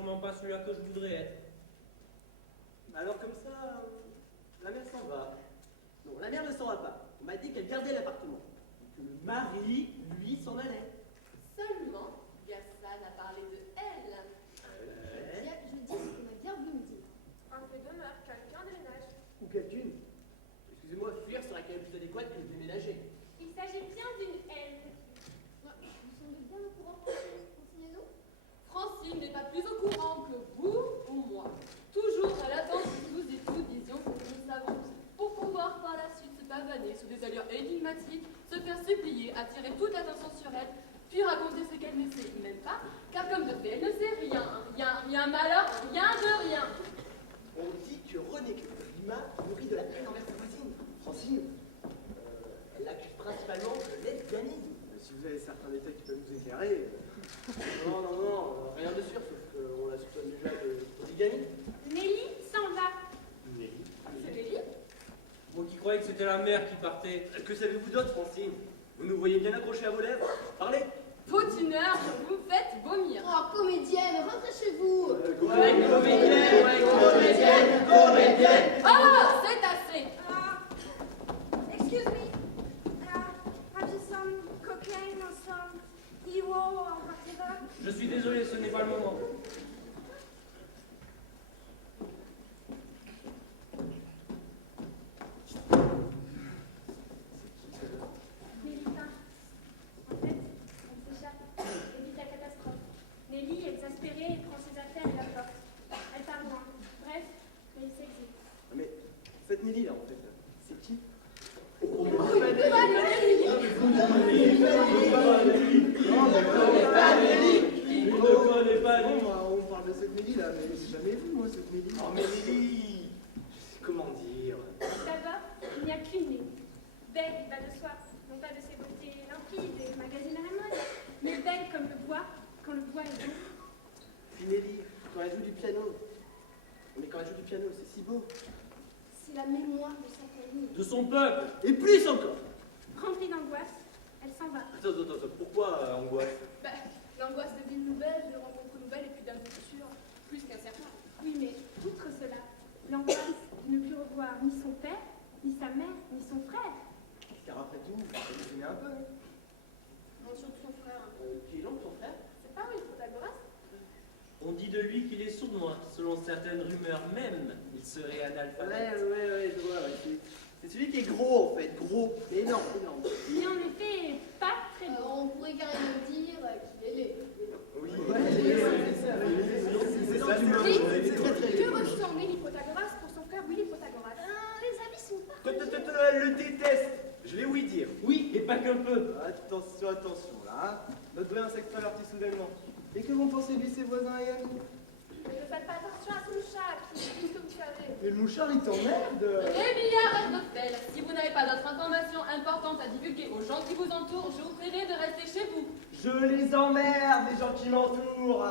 sûrement pas celui-là que je voudrais être. Alors comme ça, la mère s'en va. Non, la mère ne s'en va pas. On m'a dit qu'elle gardait l'appartement. Et que le mari, lui, s'en allait. Seulement, Gassan a parlé de elle. Bien, je dis ce qu'on a bien voulu me dire. Un fait d'honneur, quelqu'un déménage. Ou quelqu'une. Excusez-moi, fuir serait quand même plus adéquat que déménager. Il s'agit bien d'une haine. Vous semblez bien au courant, Francine. Francine n'est pas plus au courant que vous ou moi. Toujours à l'attente que tous et toutes disions ce que nous savons, pour pouvoir par la suite se pavaner sous des allures énigmatiques, se faire supplier, attirer toute l'attention sur elle, puis raconter ce qu'elle ne sait même pas, car comme de fait, elle ne sait rien, malheur, rien de rien. On dit que René Rima nourrit de la haine envers sa voisine, Francine. Elle l'accuse principalement de lesbianisme. Si vous avez certains détails qui peuvent nous éclairer. Non, rien de sûr, sauf qu'on la soupçonne déjà de polygamie. Nelly s'en va. Nelly. C'est Nelly. Moi qui croyais que c'était la mère qui partait. Que savez-vous d'autre, Francine? Vous nous voyez bien accrochés à vos lèvres. Parlez. Potineur, vous me faites vomir. Oh, comédienne, rentrez chez vous. Ouais, comédienne. Ah, c'est assez. Excuse me. Have you some cocaine or some EWO or whatever? Je suis désolé, ce n'est pas le moment. Mélita. En fait, elle s'échappe. Évite la catastrophe. Nelly, exaspérée, prend ses affaires et la porte. Elle part loin. Bref, mais il s'exile. Mais cette Nelly là, en fait, c'est qui? Il ne connaît pas lui. On parle de cette Nelly là, mais j'ai jamais vu moi cette Nelly. Oh mais Nelly, comment dire? D'abord, il n'y a qu'une Nelly. Belle, il va de soi. Non pas de ses beautés limpides et magazines à la mode, mais belle comme le bois, quand le bois est beau. Puis Nelly, quand elle joue du piano. Mais quand elle joue du piano, c'est si beau. C'est la mémoire de sa famille. De son peuple. Et plus encore. Remplie d'angoisse, elle s'en va. Attends, pourquoi angoisse? L'angoisse de villes nouvelles, de rencontres nouvelles et puis d'un futur plus qu'incertain. Oui, mais outre cela, l'angoisse de ne plus revoir ni son père, ni sa mère, ni son frère. Car après tout, vous connaissez un peu, non? Non, surtout son frère. Qui est donc ton frère? C'est pas oui, Protagoras? On dit de lui qu'il est sournois. Selon certaines rumeurs même, il serait analphabète. Ouais, je vois. Ouais. C'est celui qui est gros en fait, gros, énorme. Mais en effet, pas très beau. On pourrait carrément dire qu'il est laid. Oui, C'est ça. Que ressent Nelly Protagoras pour son frère Willy Protagoras? Les amis sont pas... Elle le déteste. Je vais oui dire. Oui, et pas qu'un peu. Attention là. Hein. Notre brin s'extravertit soudainement. Et que vont penser lui ses voisins et amis? Mais ne faites pas attention à ce mouchard, qui est tout ce que vous savez. Mais le mouchard il t'emmerde. Eh bien, Ardofel, si vous n'avez pas d'autres informations importantes à divulguer aux gens qui vous entourent, je vous prierai de rester chez vous. Je les emmerde, les gens qui m'entourent.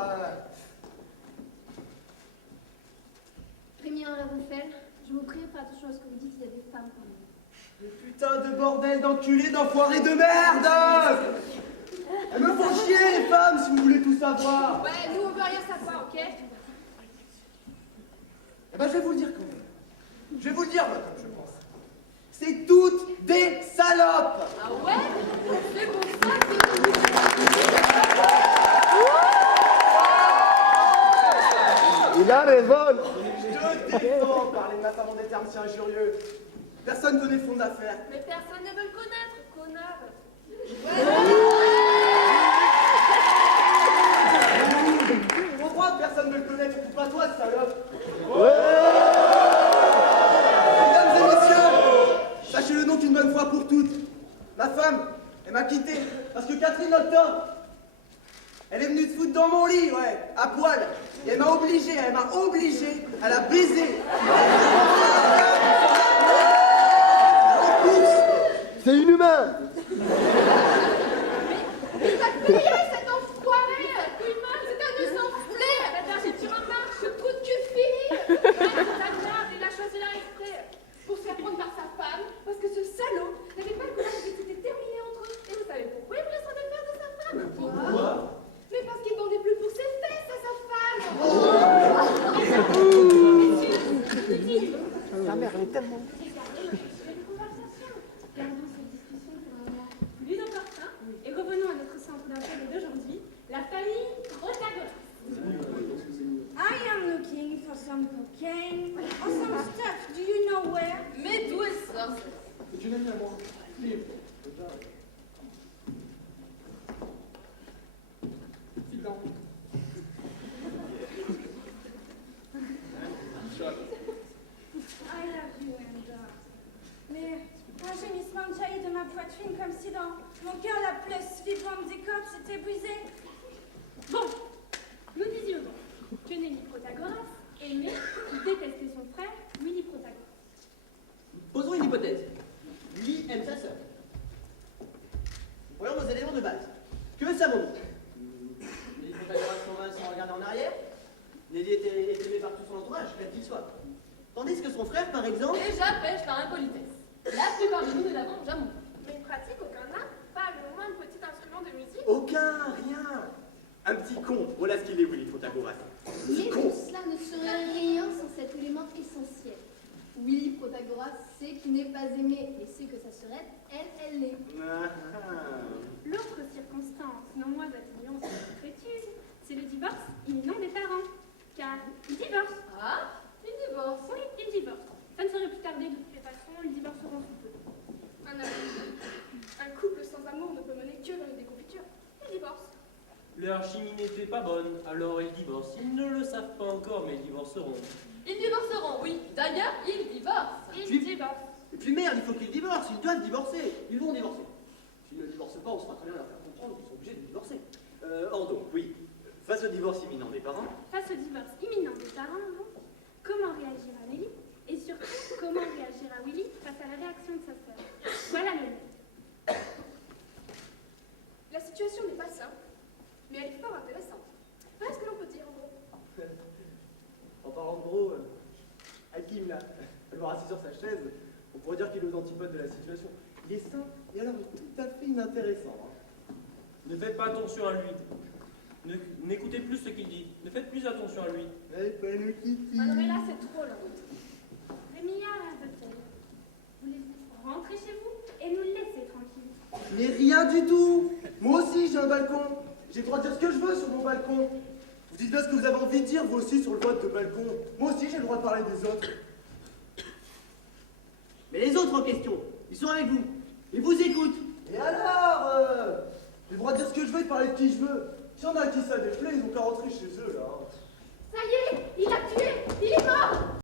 Rémi Raphaël, je vous prie de faire attention à ce que vous dites, il y a des femmes quand même. Mais putain de bordel d'enculés, d'enfoirés de merde. Elles me font chier les femmes si vous voulez tout savoir. Ouais, nous on veut rien savoir, ok? Eh ben je vais vous le dire quand même. Je vais vous le dire moi comme je pense. C'est toutes des salopes. Ah ouais? C'est pour ça que vous... Il a raison. Je défends parler de ma femme en des termes si injurieux. Personne connaît fond d'affaires. Mais personne ne veut le connaître, connard. Pourquoi personne ne le connaît, surtout pas toi, salope. Mesdames et messieurs, sachez le nom qu'une bonne fois pour toutes. Ma femme, elle m'a quitté parce que Catherine Nocturne, elle est venue se foutre dans mon lit, ouais, à poil. Et elle m'a obligé à la baiser. C'est inhumain. Il va te payer cet enfoiré! Humain, c'est un désenflé! Attends, si tu remarques ce trou de cul fini! Ta merde, il a choisi là exprès pour se faire prendre par sa femme, parce que ce salaud n'avait pas le courage de s'était terminé entre eux. Et vous savez pourquoi il voulait s'en défaire de sa femme? Pourquoi? Mais parce qu'il vendait plus pour ses fesses à sa femme! de conversation. Gardons cette discussion pour un moment plus opportun et revenons à notre centre d'intérêt d'aujourd'hui, la famille Protagoras. I am looking for some cocaine or some stuff. Do you know where? Mais d'où est ça? C'est une amie à moi. Libre. Sit down. I love you, Andor. Mais un gémissement jaillit de ma poitrine comme si dans mon cœur la plus vibrante des cordes s'était brisée. Bon, nous disions donc que Nelly Protagoras aimait ou détestait son frère Willy Protagoras. Posons une hypothèse. Lui aime sa sœur. Voyons nos éléments de base. Que savons-nous? Nelly Protagoras s'en va sans regarder en arrière. Nelly est aimée par tout son entourage, quel qu'il soit. Tandis que son frère, par exemple... Déjà pêche par impolitesse. La plupart de nous ne l'avons jamais. Mais il pratique aucun art, pas le moins petit instrument de musique. Aucun, rien. Un petit con, voilà ce qu'il est, Willy Protagoras. Mais tout cela ne serait rien sans cet élément essentiel. Willy Protagoras sait qu'il n'est pas aimé et sait que sa sœurette, elle l'est. L'autre circonstance non moins atténuante de notre étude, c'est le divorce imminent des parents. Car ils divorcent. Ah, il divorce. Oui, ils divorcent. Ça ne saurait plus tarder de toutes les façons, ils divorceront sous peu. Un couple sans amour ne peut mener que vers une déconfiture. Ils divorcent. Leur chimie n'était pas bonne, alors ils divorcent. Ils ne le savent pas encore, mais ils divorceront. Ils divorceront, oui. D'ailleurs, ils divorcent. Ils divorcent. Et puis merde, il faut qu'ils divorcent, ils doivent divorcer. Ils vont divorcer. S'ils ne divorcent pas, on sera très bien à leur faire comprendre qu'ils sont obligés de divorcer. Or donc, oui, face au divorce imminent des parents, Face au divorce imminent des parents, donc, comment réagira Nelly? Et surtout, comment réagira Willy face à la réaction de sa sœur? Voilà le livre. La situation n'est pas simple, mais elle est fort intéressante. Voilà ce que l'on peut dire en gros. en parlant de gros, Hakim, là, à le voir assis sur sa chaise, on pourrait dire qu'il est aux antipodes de la situation. Il est sain et alors tout à fait inintéressant. Hein. Ne faites pas attention à lui. N'écoutez plus ce qu'il dit. Ne faites plus attention à lui. Eh, pas nous Kitty. Ah non mais là c'est trop lent. Rémilla reste-t-elle? Voulez-vous rentrer chez vous et nous laisser tranquilles? Mais rien du tout. Moi aussi j'ai un balcon. J'ai le droit de dire ce que je veux sur mon balcon. Vous dites bien ce que vous avez envie de dire, vous aussi, sur le vote de balcon. Moi aussi j'ai le droit de parler des autres. Mais les autres en question, ils sont avec vous. Ils vous écoutent. Et alors j'ai le droit de dire ce que je veux et de parler de qui je veux. S'il y en a à qui ça déplaît, ils ont qu'à rentrer chez eux, là. Ça y est, il l'a tué! Il est mort!